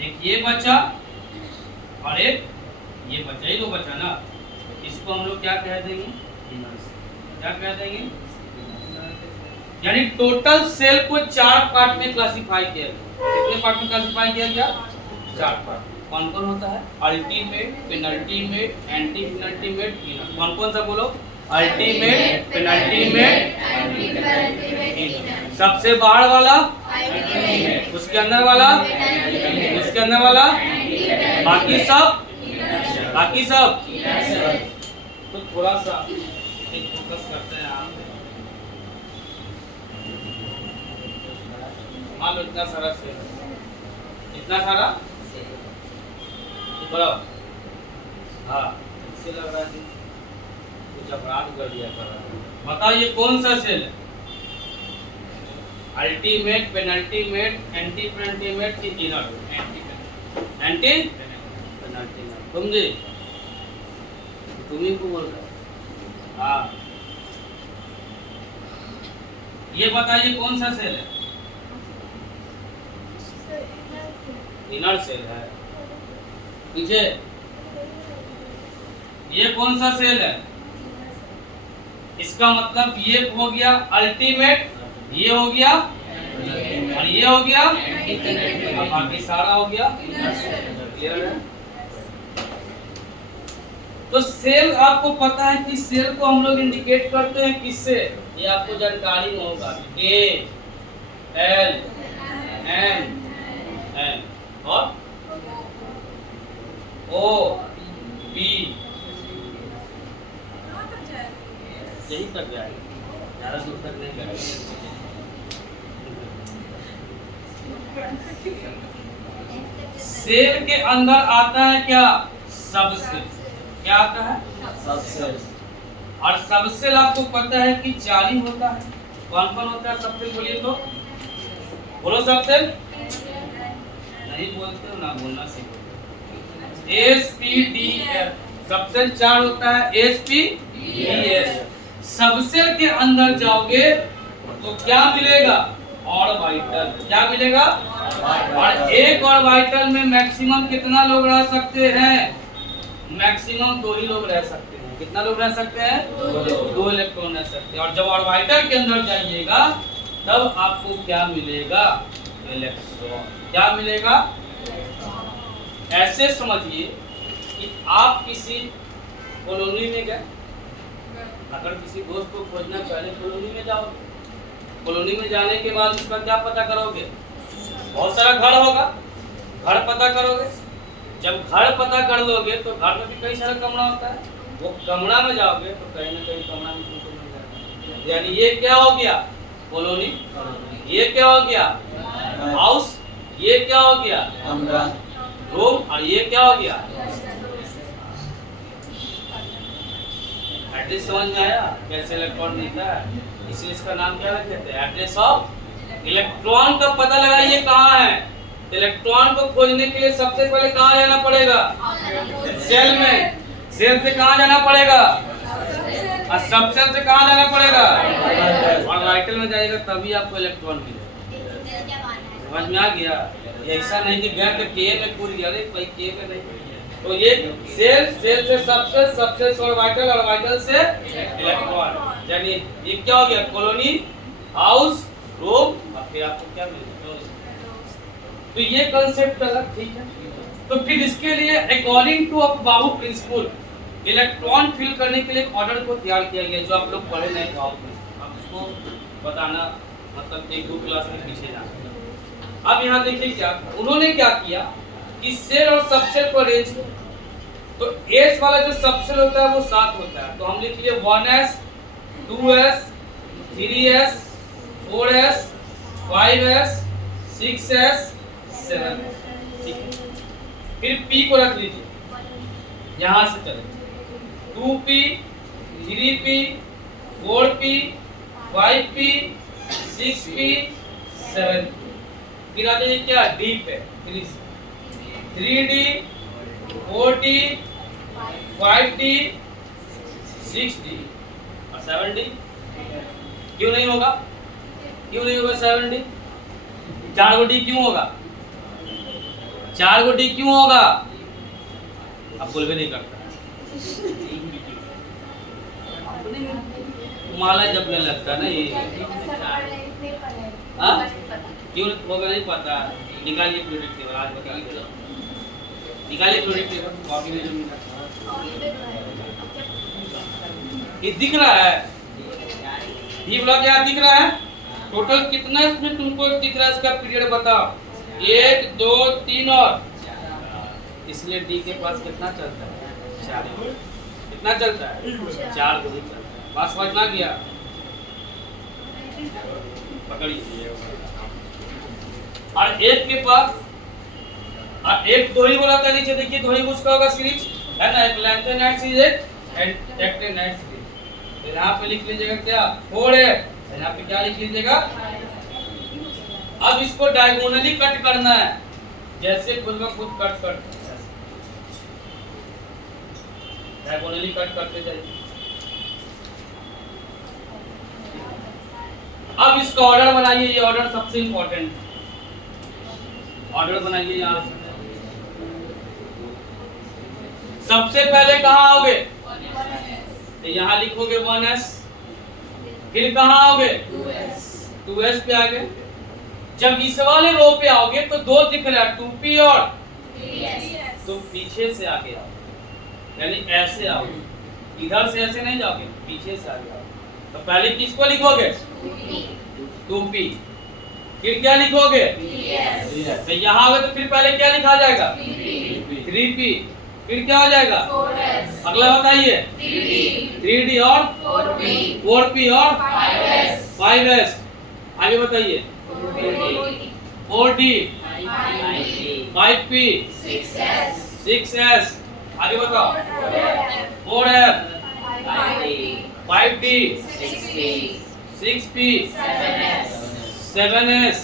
एक ये बचा और एक ये बचा, ही दो बचा ना। इसको हम लोग क्या कह देंगे? Inner shell. क्या कह देंगे? यानी टोटल सेल को 4 पार्ट में क्लासिफाई किया गया। कितने पार्ट में क्लासिफाई किया गया? 4 पार्ट। कौन कौन होता है? Ultimate, penultimate, anti penultimate, inner. कौन कौन सा बोलो? Ultimate, penultimate, inner. सबसे बाहर वाला, उसके अंदर वाला, उसके अंदर वाला, बाकी सब, बाकी सब। तो थोड़ा सा एक फोकस करते हैं आप। मान लो इतना सारा सेल, इतना सारा बड़ा, हाँ, इससे लग रहा है कि कुछ अपराध कर दिया कर रहा है। बताओ ये कौन सा सेल है? अल्टीमेट, पेनल्टीमेट, एंटी पेनल्टीमेट की इनर? Anti penultimate. समझे? तुम्ही को बोल रहा है। हाँ, ये बताइए कौन सा सेल है? इनर सेल है। पीछे ये कौन सा सेल है? इसका मतलब ये हो गया अल्टीमेट, ये हो गया और ये हो गया, और बाकी सारा हो गया। क्लियर है? तो सेल आपको पता है कि सेल को हम लोग इंडिकेट करते हैं किससे? ये आपको जानकारी में होगा, K, L, M, N और O, P। यही तक जाएगा, ज्यादा दूर तक नहीं जाएगा। सेल के अंदर आता है क्या? सबसेल। क्या आता है? सबसेल। और सबसेल आपको पता है कि 4 ही होता है। कौन कौन होता है सबसेल? बोलिए तो, बोलो सबसेल। नहीं बोलते हो ना, बोलना सीखो। S P D F subshell 4 होता है। S P D F। Subshell के अंदर जाओगे तो क्या मिलेगा? ऑर्बिटल। क्या मिलेगा? और एक ऑर्बिटल में मैक्सिमम कितना लोग रह सकते हैं? मैक्सिमम 2 ही लोग रह सकते हैं। कितना लोग रह सकते हैं? 2 इलेक्ट्रॉन रह सकते हैं। और जब ऑर्बिटल के अंदर जाइएगा तब आपको क्या मिलेगा? इलेक्ट्रॉन। क्या मिलेगा? ऐसे समझिए कि आप किसी कॉलोनी में गए, अगर किसी दोस्त को खोजना पहले कॉलोनी में जाओगे, कॉलोनी में जाने के बाद उसका क्या पता करोगे? बहुत सारा घर होगा, घर पता करोगे, जब घर पता कर लोगे तो घर में भी कई सारा कमरा होता है, वो कमरा में जाओगे तो कहीं ना कहीं कमरा में तुमको मिल जाएगा। यानी ये क्या हो गया? कॉलोनी। ये क्या हो गया? हाउस। ये क्या हो गया? कमरा। रूम। और ये क्या हो गया? एड्रेस समझ में आया कैसे इलेक्ट्रॉन मिलता है? इसलिए इसका नाम क्या रखते हैं? Address of electron. का पता लगाइए कहाँ है। इलेक्ट्रॉन को खोजने के लिए सबसे पहले कहाँ जाना पड़ेगा? सेल में। सेल से कहाँ जाना पड़ेगा? और सबसेल से कहाँ जाना पड़ेगा? ऑर्बिटल में जाएगा, तभी आपको इलेक्ट्रॉन मिलेगा। समझ में आ गया? ऐसा नहीं कि गैर के में कूद गया, भाई के में नहीं। तो ये सेल, सेल से सबसेल, सबसेल से ऑर्बिटल, ऑर्बिटल से इलेक्ट्रॉन। यानी ये क्या हो गया? Colony, house, room. और फिर आपको क्या मिलेगा? तो ये कंसेप्ट अलग, ठीक है। तो फिर इसके लिए according to Bahu principal electron fill करने के लिए एक ऑर्डर को तैयार किया गया, जो आप लोग पढ़े नहीं बाहु प्रिंसिपल। आप इसको बताना मतलब एक दो क्लास में पीछे जाना। अब यहाँ देखिए क्या उन्होंने क्या किया कि सेल और सबसेल को अरेंज किया। तो एस वाला जो सबसेल होता है वो 7 होता है, तो हम लिख लिए 1s, 2s, 3s, 4s, 5s, 6s, 7s। ठीक है। फिर P को रख लीजिए, यहां से चले 2p, 3p, 4p, 5p, 6p, 7p। फिर आ जाइए क्या? D पे 3d, 4d, 5d, 6d और 7d। क्यों नहीं होगा? क्यों नहीं होगा 7d? 4 गो D क्यों होगा? 4 गो D क्यों होगा? अब बोलबे नहीं करता। माला जपने लगता है ना ये। हाँ? क्यों होगा नहीं पता? निकालिए प्रोडक्ट टेबल, आज बताइए। निकालिए प्रोडक्ट टेबल, कॉपी में जो मिला। ये दिख रहा है? ये ब्लॉक यहाँ दिख रहा है? टोटल कितना इसमें तुमको दिख रहा है? इसका पीरियड बताओ। 1 2 3 और इसलिए डी के पास कितना चलता है? 4। कितना चलता है? 4 को चलता है। बात समझ में आ गया? पकड़िए। और एक के पास और एक दोहरी बोला था नीचे, देखिए दोहरी उसका होगा सीरीज है ना, एक लैंथेनाइट सीरीज एंड टेक्टेनाइट सीरीज। तो यहाँ पे लिख लीजिएगा क्या? 4 है, यहाँ पे क्या लिख लीजिएगा? अब इसको डायगोनली कट करना है, जैसे खुद ब खुद कट करते हैं, डायगोनली कट करते जाइए। अब इसका ऑर्डर बनाइए, ये ऑर्डर सबसे इंपॉर्टेंट है। ऑर्डर बनाइए यहाँ से। सबसे पहले कहाँ आओगे? तो यहाँ लिखोगे 1s, फिर कहाँ आओगे? 2s पे आ गए। जब इस वाले रो पे आओगे तो 2 दिख रहा है, 2p और 3s, तो पीछे से आगे आओ, यानी ऐसे आओगे, इधर से ऐसे नहीं जाओगे, पीछे से आगे आओ। तो पहले किसको लिखोगे? 2p, फिर क्या लिखोगे? 3s। तो यहाँ आओगे तो फिर पहले क्या लिखा जाएगा? 3p, फिर क्या हो जाएगा? 4s। अगला बताइए 3d और 4p और 5s। आगे बताइए 4d, 5p, 6s। आगे बताओ 4f, 5d, 6p, 7s।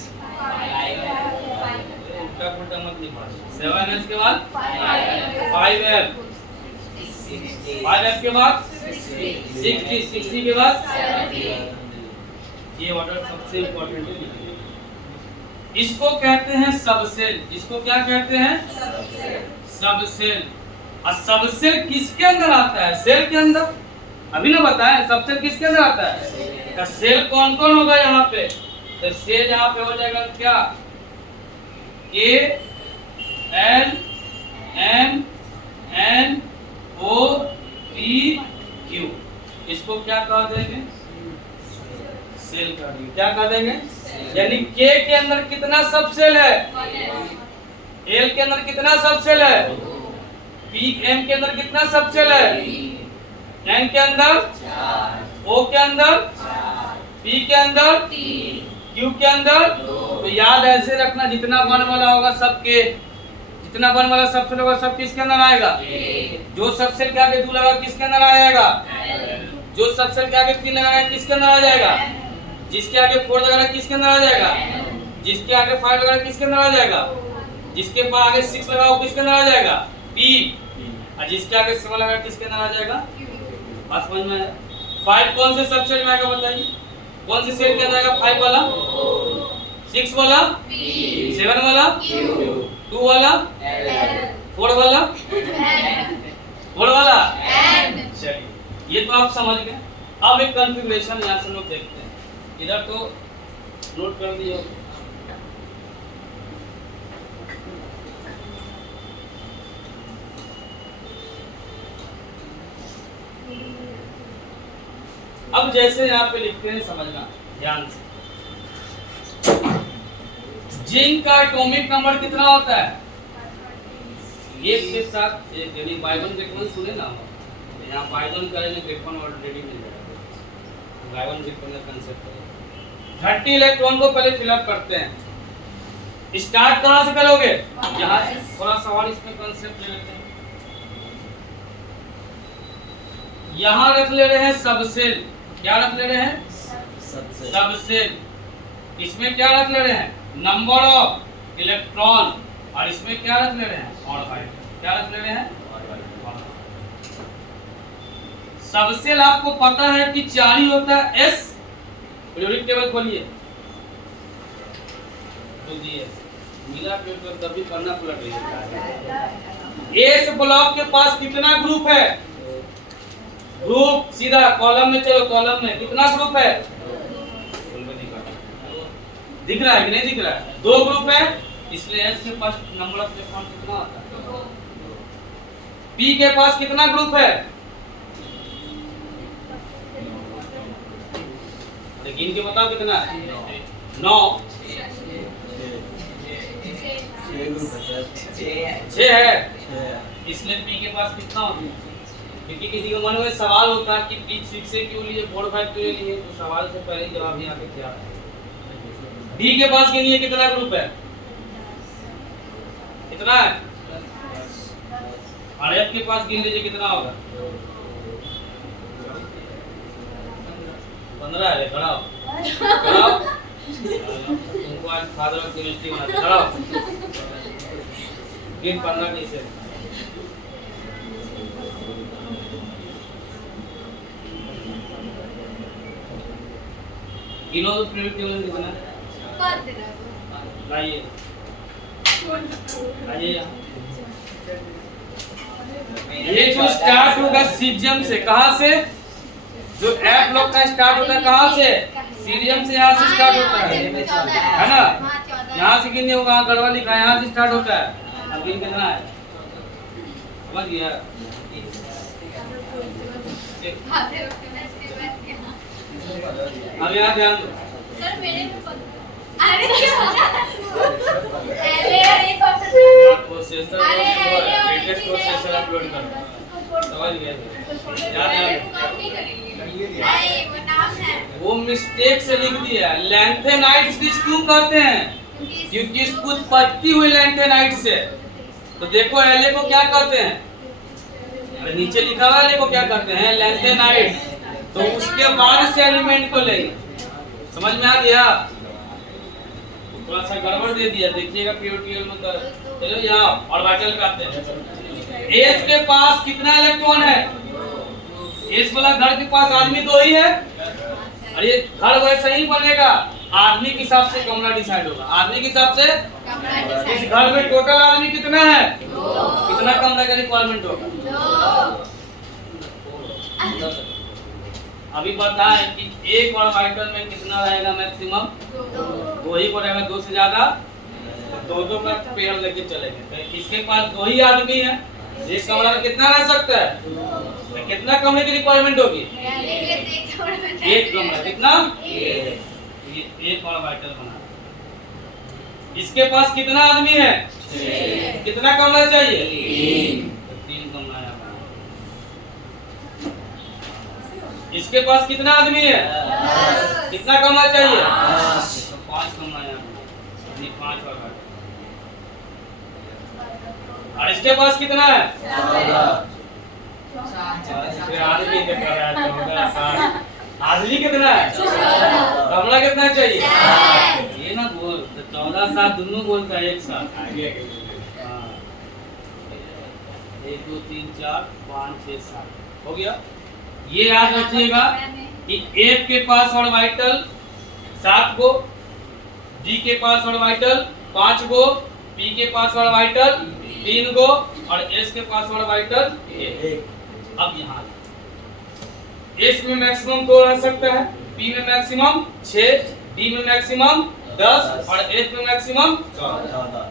उल्टा मत लिखो। 7s के बाद 5f, 5f के बाद 60, 60 के बाद 70। ये ऑर्डर सबसे इम्पोर्टेंट है। इसको कहते हैं सबसेल। इसको क्या कहते हैं? सबसेल। और सबसेल किसके अंदर आता है? सेल के अंदर। अभी ना बताएं सबसेल किसके अंदर आता है? तो सेल कौन कौन होगा यहाँ पे? तो सेल यहाँ पे हो जाएगा क्या? A L M N O P Q। इसको क्या कह देंगे? सेल कह देंगे। क्या कह देंगे? यानी K के अंदर कितना सबसेल है? L के अंदर कितना सबसेल है? पी एम के अंदर कितना सब सेल है? एन के अंदर, ओ के अंदर, पी के अंदर, क्यू के अंदर। तो याद ऐसे रखना, जितना वन वाला होगा सबके, जितना वन वाला सबसेल होगा सब किसके अंदर आएगा? जो सबसेल के आगे 2 लगा किसके अंदर आ जाएगा? जो सबसेल के आगे 3 लगाएगा किसके अंदर आ जाएगा? जिसके आगे 4 लगाएगा किसके अंदर आ जाएगा? जिसके आगे 5 लगाएगा किसके अंदर आ जाएगा? जिसके बाद आगे 6 लगाओ किसके अंदर आ जाएगा? पी। और जिसके आगे 7 लगाएगा किसके अंदर आ जाएगा? बात समझ में आया? 5 कौन से सबसेल में आएगा बताइए? कौन से सेल के अंदर आएगा? 5 वाला, 6 वाला, 7 वाला, 2 वाला, 4 वाला, 4 वाला। चलिए, ये तो आप समझ गए। अब एक कॉन्फ़िगरेशन यहाँ से लोग देखते हैं, इधर तो नोट कर दिया। अब जैसे यहाँ पे लिखते हैं, समझना ध्यान से। जिंक का एटॉमिक नंबर कितना होता है? 1 के साथ 1, यानी बाय-वन गेट वन सुने ना, यहाँ बाय-वन करेंगे गेट वन ऑलरेडी मिल जाएगा। बाय-वन गेट वन का कांसेप्ट है। 30 इलेक्ट्रॉन को पहले फिलअप करते हैं। स्टार्ट कहाँ से करोगे? यहाँ से। थोड़ा सवाल इसमें कांसेप्ट ले लेते हैं। यहाँ रख ले रहे हैं सबसेल। क्या रख ले रहे हैं? सबसेल। इसमें क्या रख ले रहे हैं? Number of electron. और इसमें क्या रख ले रहे हैं? ऑर्बिटल। क्या रख ले रहे हैं? सबसेल आपको पता है कि 4 ही होता है। एस पीरियोडिक टेबल खोलिए, तो दिए मिला पेपर तभी पन्ना पलट रही है। एस ब्लॉक के पास कितना ग्रुप है? ग्रुप सीधा कॉलम में चलो, कॉलम में कितना ग्रुप है? दिख रहा है कि नहीं दिख रहा है? 2 ग्रुप है, इसलिए एस के पास नंबर ऑफ इलेक्ट्रॉन कितना होता है? पी के पास कितना ग्रुप है? गिन के बताओ कितना है? 9। 6 है, इसलिए पी के पास कितना होता है? क्योंकि किसी के मन में सवाल होता है कि पी 6 से क्यों लिए, 4 5 क्यों लिए, तो सवाल से पहले जवाब यहाँ पे क्या है? डी के पास गिनिए कितना ग्रुप है? कितना है? और एफ के पास गिन लीजिए कितना होगा? 15 है। खड़ा हो, खड़ा हो। तुमको आज फादर ऑफ केमिस्ट्री बनाते। खड़ा हो, गिन 15 कैसे? गिनो तो पीरियोडिक टेबल कितना है? लाइए, आइए यहाँ। ये जो स्टार्ट होगा सीरियम से, कहाँ से? जो एफ ब्लॉक का स्टार्ट होता है कहाँ से? सीरियम से। यहाँ से स्टार्ट होता है ना? यहाँ से गिनने होगा, गड़बड़ लिखा है, यहाँ से स्टार्ट होता है। अब गिन कितना है? समझ गया? अब यहाँ ध्यान दो। सर मेरे में अरे प्रोसेसर लेटेस्ट प्रोसेसर अपलोड कर। समझ गए? वो मिस्टेक से लिख दिया। लैंथेनाइट क्यों कहते हैं? क्योंकि इसकी उत्पत्ति हुई लैंथेनाइट से। तो देखो एले को क्या कहते हैं? अरे नीचे लिखा हुआ है, एले को क्या कहते हैं? लैंथेनाइट। तो उसके बाद से एलिमेंट को लेंगे। समझ में आ गया? थोड़ा सा गड़बड़ दे दिया, देखिएगा पीओटीएल में। चलो यहाँ ऑर्बिटल करते हैं। एस के पास कितना इलेक्ट्रॉन है? एस वाला घर के पास आदमी 2 ही है। और ये घर वैसे ही बनेगा, आदमी के हिसाब से कमरा डिसाइड होगा। आदमी के हिसाब से इस घर में टोटल आदमी कितना है? कितना कमरा का रिक्वायरमेंट होगा? अभी बताएं कि एक ऑर्बिटल में कितना रहेगा मैक्सिमम? 2 ही को रहेगा। 2 से ज्यादा 2 का पेयर लेके चलेंगे। इसके पास 2 ही आदमी है, एक कमरा में कितना रह सकता है? तो कितना कमरे की रिक्वायरमेंट होगी? एक कमरा। कितना? एक ऑर्बिटल बना। इसके पास कितना आदमी है? कितना कमरा चाहिए? 3 इसके पास कितना आदमी है? कितना कमरा चाहिए? दस। तो 5 कमरा यहाँ 5 और 8। और इसके पास कितना है? आदमी कितना है? 14 7। आदमी कितना है? कमरा कितना चाहिए? ये ना बोल तो 14 7 दोनों बोलता है एक साथ। हाँ। 1 2 3 4 5 6 7 हो गया। ये याद रखिएगा कि F के पास ऑर्बिटल 7 गो, D के पास ऑर्बिटल 5 गो, P के पास ऑर्बिटल 3 गो और S के पास ऑर्बिटल 1। अब यहाँ S में मैक्सिमम 2 रह सकता है, P में मैक्सिमम 6, D में मैक्सिमम 10 और S में मैक्सिमम 14।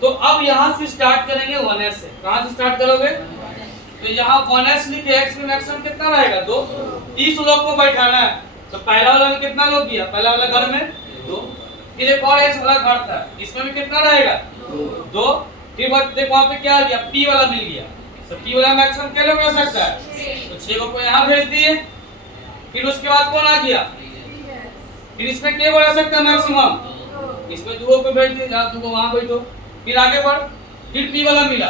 तो अब यहाँ से स्टार्ट करेंगे 1s से। कहाँ से स्टार्ट करोगे? तो यहाँ 1s लिखे, x में मैक्सिमम कितना रहेगा? 2। 30 लोग को बैठाना है तो पहला वाला में कितना लोग किया? पहला वाला घर में 2। फिर एक और s वाला घर था, इसमें भी कितना रहेगा? 2। फिर बाद देखो वहाँ पे क्या आ गया? p वाला मिल गया। तो p वाला मैक्सिमम क्या लोग रह सकता है? तो 6 को यहाँ भेज दिए। फिर उसके बाद कौन आ गया? फिर इसमें क्या बढ़ा सकता है मैक्सिमम? इसमें 2 को भेज दिए, जहाँ 2 को वहाँ बैठो। फिर आगे बढ़, फिर p वाला मिला,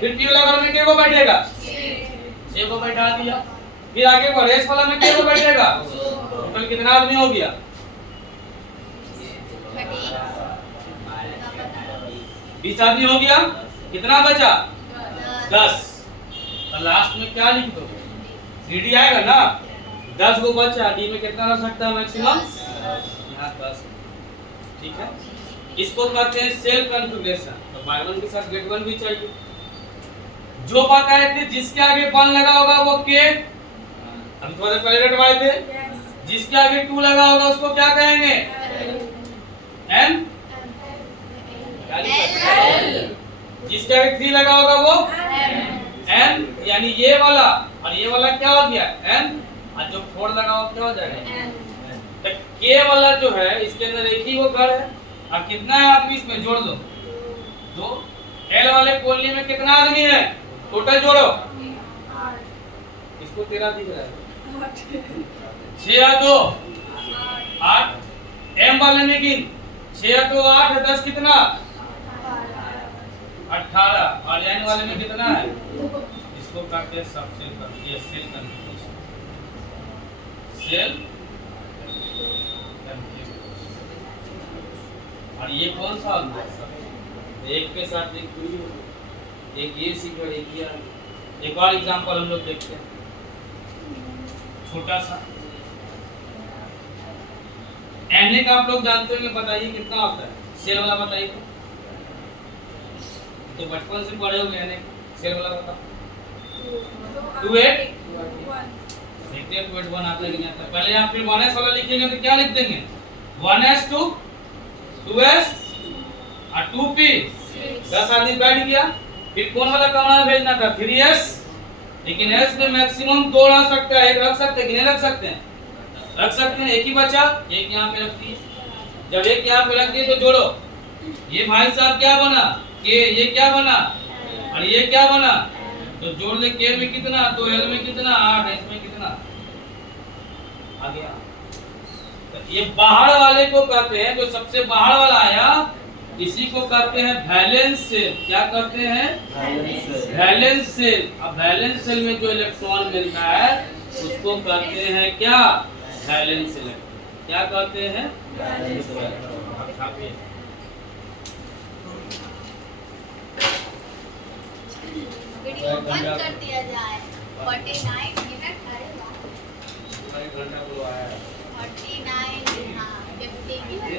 फिर p वाला घर में क्या को बैठेगा? 6 को बैठा दिया। फिर आगे बढ़, s वाला में क्या को बैठेगा? टोटल कितना आदमी हो गया? 20 आदमी हो गया। कितना बचा? 10। और लास्ट में क्या लिख दो? 3D आएगा ना। 10 को बचा, d में कितना रह सकता है मैक्सिमम? यहाँ 10। ठीक है, इसको कहते हैं सेल कॉन्फ़िगरेशन। तो बाय 1 के साथ गेट 1 भी चाहिए। जो बताए थे जिसके आगे 1 लगा होगा वो k, हम थोड़ा देर पहले रटवाए थे। जिसके आगे 2 लगा होगा उसको क्या कहेंगे? n। क्या लिखा है? जिसके आगे 3 लगा होगा वो n, यानी ये वाला और ये वाला क्या हो गया? n। और जो 4 लगा होगा क्या हो जाएगा? तो k वाला जो है इसके अंदर एक ही वो घर है। अब कितना है आदमी इसमें? जोड़ दो 2। L वाले कॉलोनी में कितना आदमी है? टोटल जोड़ो। इसको 13 दिख रहा है। 6 और 2 8। M वाले में गिन, 6 और 2 8 है, 10 कितना? 18। और N वाले में कितना है? इसको कहते हैं सबसेल कर, ये सेल कॉन्फ़िगरेशन। सेल और ये कौन सा होगा? एक के साथ एक पूरी होगी, एक ये सीख और एक ये आगे। एक और एग्जांपल हम लोग देखते हैं, छोटा सा Na का आप लोग जानते होंगे, बताइए कितना होता है? सेल वाला बताइए। तो बचपन से पढ़े होंगे Na, सेल वाला बताओ। 2 8 देखते हैं 2 8 1 आता है कि नहीं आता। पहले आप फिर 1s वाला लिखेंगे तो क्या लिख देंगे? 1s 2 2s और 2p। 10 आदमी बैठ गया। फिर कौन वाला कमरा भेजना था? 3s। लेकिन s में मैक्सिमम 2 रह सकता है, एक रख सकते हैं कि नहीं रख सकते हैं? रख सकते हैं। एक ही बचा, एक यहाँ पे रख दिए। जब एक यहाँ पे रख दिए तो जोड़ो। ये भाई साहब क्या बना? k। ये क्या बना? और ये क्या बना? तो जोड़ ले। k में कितना? तो l में कितना? 8। s में कितना? आ गया। तो ये बाहर वाले को कहते हैं, जो सबसे बाहर वाला आया इसी को कहते हैं वैलेंस सेल। क्या कहते हैं? Valence shell. अब वैलेंस सेल में जो इलेक्ट्रॉन मिलता है उसको कहते हैं क्या? Valence shell. क्या कहते हैं? Valence shell. वीडियो बंद कर दिया जाए। 49 मिनट। अरे वाह, घंटा को आया 49 हाँ 50 मिनट।